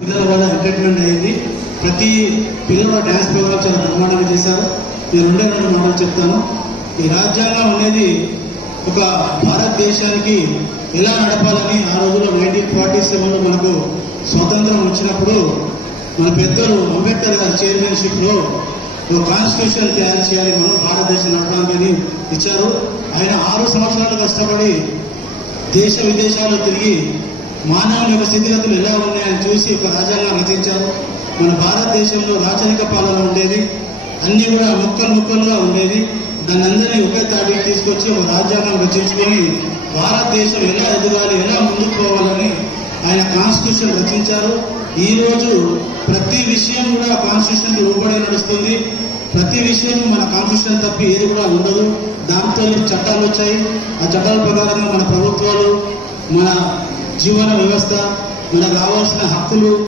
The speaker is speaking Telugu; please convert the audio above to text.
పిల్లల వల్ల ఎంటర్టైన్మెంట్ అయింది. ప్రతి పిల్లల డ్యాన్స్ ప్రోగ్రామ్ చాలా బ్రహ్మాండంగా చేశారు. నేను రెండు మాటలు చెప్తాను. ఈ రాజ్యాంగం అనేది ఒక భారతదేశానికి ఎలా నడపాలని ఆ రోజుల్లో 1947లో మనకు స్వాతంత్రం వచ్చినప్పుడు మన పెద్దలు అంబేద్కర్ గారి చైర్మన్షిప్ లో ఒక కాన్స్టిట్యూషన్ తయారు చేయాలి, మనం భారతదేశం నడపడానికి ఇచ్చారు. ఆయన 6 సంవత్సరాలు కష్టపడి దేశ విదేశాల్లో తిరిగి మానవుల యొక్క స్థితిగతులు ఎలా ఉన్నాయని చూసి ఒక రాజ్యాంగం రచించారు. మన భారతదేశంలో రాచరిక పాలన ఉండేది, అన్ని కూడా ముక్కలుగా ఉండేది. దాన్ని అందరినీ ఒకే తాటికి తీసుకొచ్చి ఒక రాజ్యాంగం రచించుకొని భారతదేశం ఎలా ఎదగాలి, ఎలా ముందుకు పోవాలని ఆయన కాన్స్టిట్యూషన్ రచించారు. ఈ రోజు ప్రతి విషయం కూడా కాన్స్టిట్యూషన్ లోబడి నడుస్తుంది. ప్రతి విషయం మన కాన్స్టిట్యూషన్ తప్పి ఏది కూడా ఉండదు. దాంతో చట్టాలు వచ్చాయి. ఆ చట్టాల ప్రకారంగా మన ప్రభుత్వాలు, మన జీవన వ్యవస్థ, మనకు రావాల్సిన హక్కులు